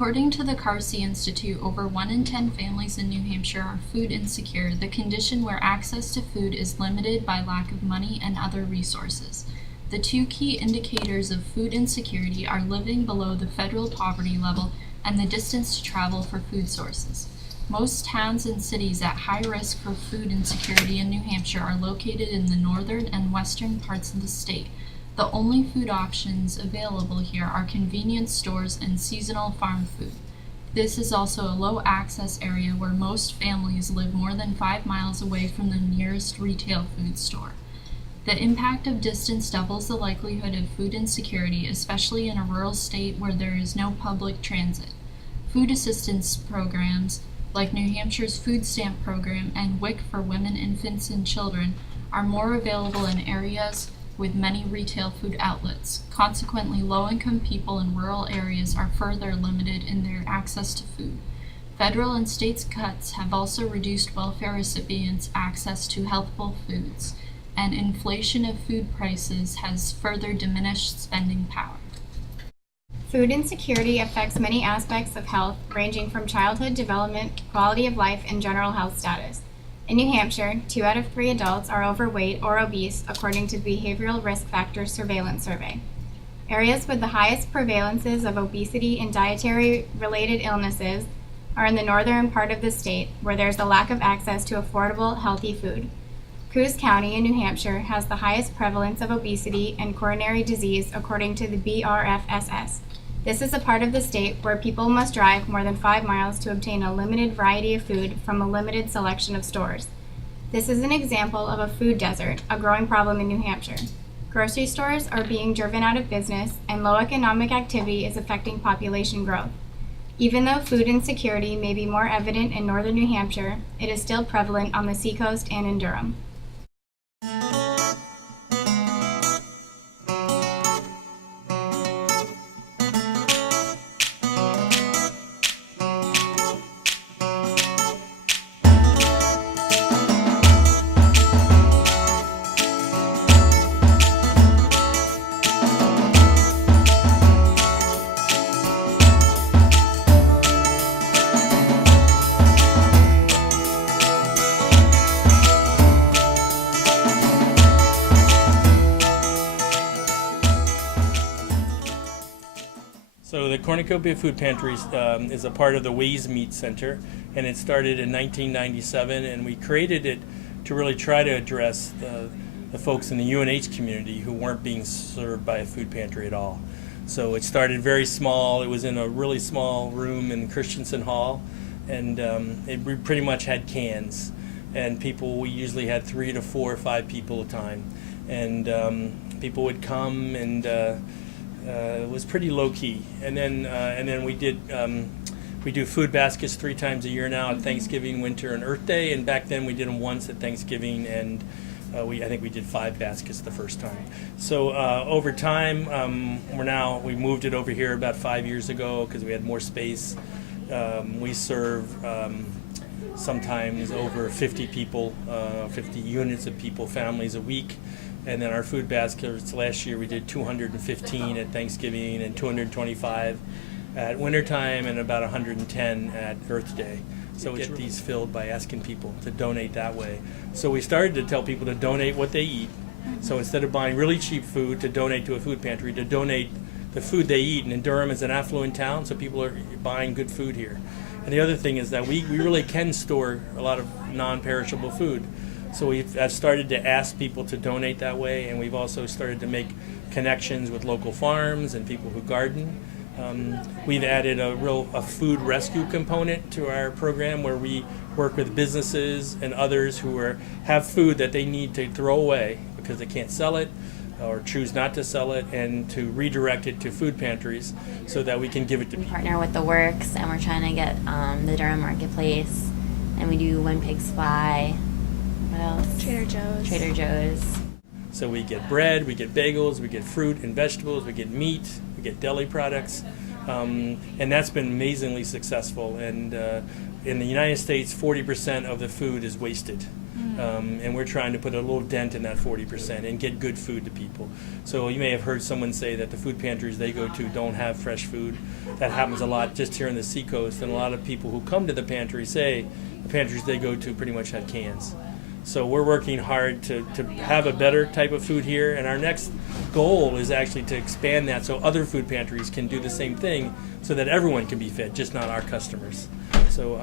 According to the Carsey Institute, over 1 in 10 families in New Hampshire are food insecure, the condition where access to food is limited by lack of money and other resources. The two key indicators of food insecurity are living below the federal poverty level and the distance to travel for food sources. Most towns and cities at high risk for food insecurity in New Hampshire are located in the northern and western parts of the state. The only food options available here are convenience stores and seasonal farm food. This is also a low access area where most families live more than 5 miles away from the nearest retail food store. The impact of distance doubles the likelihood of food insecurity, especially in a rural state where there is no public transit. Food assistance programs like New Hampshire's food stamp program and WIC for women, infants, and children are more available in areas with many retail food outlets. Consequently, low-income people in rural areas are further limited in their access to food. Federal and state cuts have also reduced welfare recipients' access to healthful foods, and inflation of food prices has further diminished spending power. Food insecurity affects many aspects of health, ranging from childhood development, quality of life, and general health status. In New Hampshire, 2 out of 3 adults are overweight or obese, according to the Behavioral Risk Factors Surveillance Survey. Areas with the highest prevalences of obesity and dietary-related illnesses are in the northern part of the state, where there's a lack of access to affordable, healthy food. Coos County in New Hampshire has the highest prevalence of obesity and coronary disease, according to the BRFSS. This is a part of the state where people must drive more than 5 miles to obtain a limited variety of food from a limited selection of stores. This is an example of a food desert, a growing problem in New Hampshire. Grocery stores are being driven out of business, and low economic activity is affecting population growth. Even though food insecurity may be more evident in northern New Hampshire, it is still prevalent on the seacoast and in Durham. So the Cornucopia Food Pantry is a part of the Ways Meat Center, and it started in 1997, and we created it to really try to address the folks in the UNH community who weren't being served by a food pantry at all. So it started very small. It was in a really small room in Christensen Hall, and we pretty much had cans, and we usually had 3 to 4 or 5 people at a time, and people would come, and it was pretty low key. And then we do food baskets 3 times a year now at Thanksgiving, Winter, and Earth Day. And back then we did them once at Thanksgiving, and I think we did 5 baskets the first time. So over time, we moved it over here about 5 years ago because we had more space. We serve sometimes over 50 people, 50 units of people, families a week. And then our food baskets, last year we did 215 at Thanksgiving and 225 at wintertime and about 110 at Earth Day. So we get these filled by asking people to donate that way. So we started to tell people to donate what they eat. So instead of buying really cheap food, to donate to a food pantry, to donate the food they eat. And Durham is an affluent town, so people are buying good food here. And the other thing is that we really can store a lot of non-perishable food. So we've started to ask people to donate that way, and we've also started to make connections with local farms and people who garden. We've added a food rescue component to our program where we work with businesses and others who have food that they need to throw away because they can't sell it or choose not to sell it, and to redirect it to food pantries so that we can give it to people. We partner with the Works, and we're trying to get the Durham Marketplace, and we do When Pigs Fly. What else? Trader Joe's. So we get bread, we get bagels, we get fruit and vegetables, we get meat, we get deli products, and that's been amazingly successful. And in the United States, 40% of the food is wasted. And we're trying to put a little dent in that 40% and get good food to people. So you may have heard someone say that the food pantries they go to don't have fresh food. That happens a lot just here in the Seacoast, and a lot of people who come to the pantry say the pantries they go to pretty much have cans. So we're working hard to have a better type of food here, and our next goal is actually to expand that so other food pantries can do the same thing so that everyone can be fed, just not our customers. So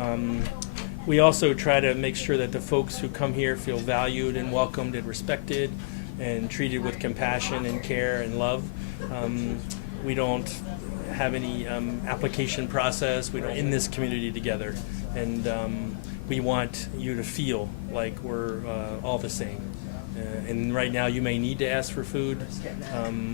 we also try to make sure that the folks who come here feel valued and welcomed and respected and treated with compassion and care and love. We don't have any application process. We're in this community together, and we want you to feel like we're all the same. And right now you may need to ask for food,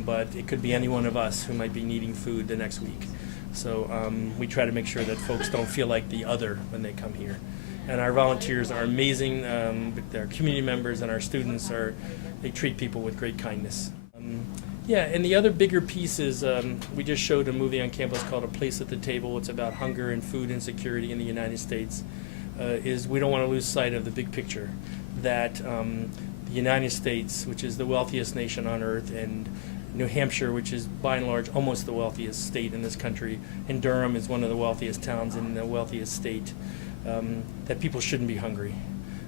but it could be any one of us who might be needing food the next week. So we try to make sure that folks don't feel like the other when they come here. And our volunteers are amazing. Our community members and our students they treat people with great kindness. Yeah, and the other bigger piece is we just showed a movie on campus called A Place at the Table. It's about hunger and food insecurity in the United States. Is we don't want to lose sight of the big picture, that the United States, which is the wealthiest nation on earth, and New Hampshire, which is by and large almost the wealthiest state in this country, and Durham is one of the wealthiest towns in the wealthiest state, that people shouldn't be hungry,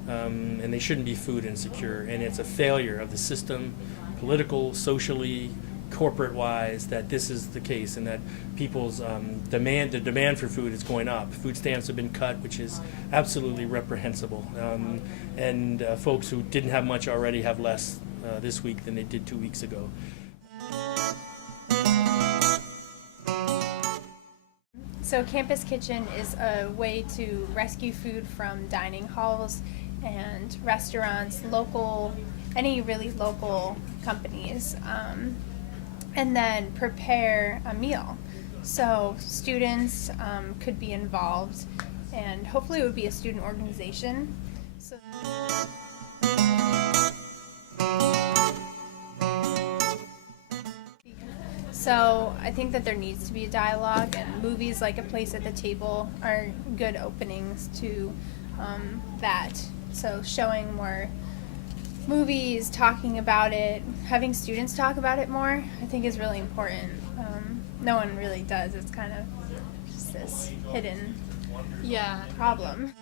and they shouldn't be food insecure. And it's a failure of the system, political, socially, corporate-wise, that this is the case, and that people's the demand for food is going up. Food stamps have been cut, which is absolutely reprehensible. And folks who didn't have much already have less this week than they did 2 weeks ago. So Campus Kitchen is a way to rescue food from dining halls and restaurants, any really local companies, and then prepare a meal. So students could be involved, and hopefully it would be a student organization. So I think that there needs to be a dialogue, and movies like A Place at the Table are good openings to that. So showing more movies, talking about it, having students talk about it more, I think is really important. No one really does. It's kind of just this hidden problem.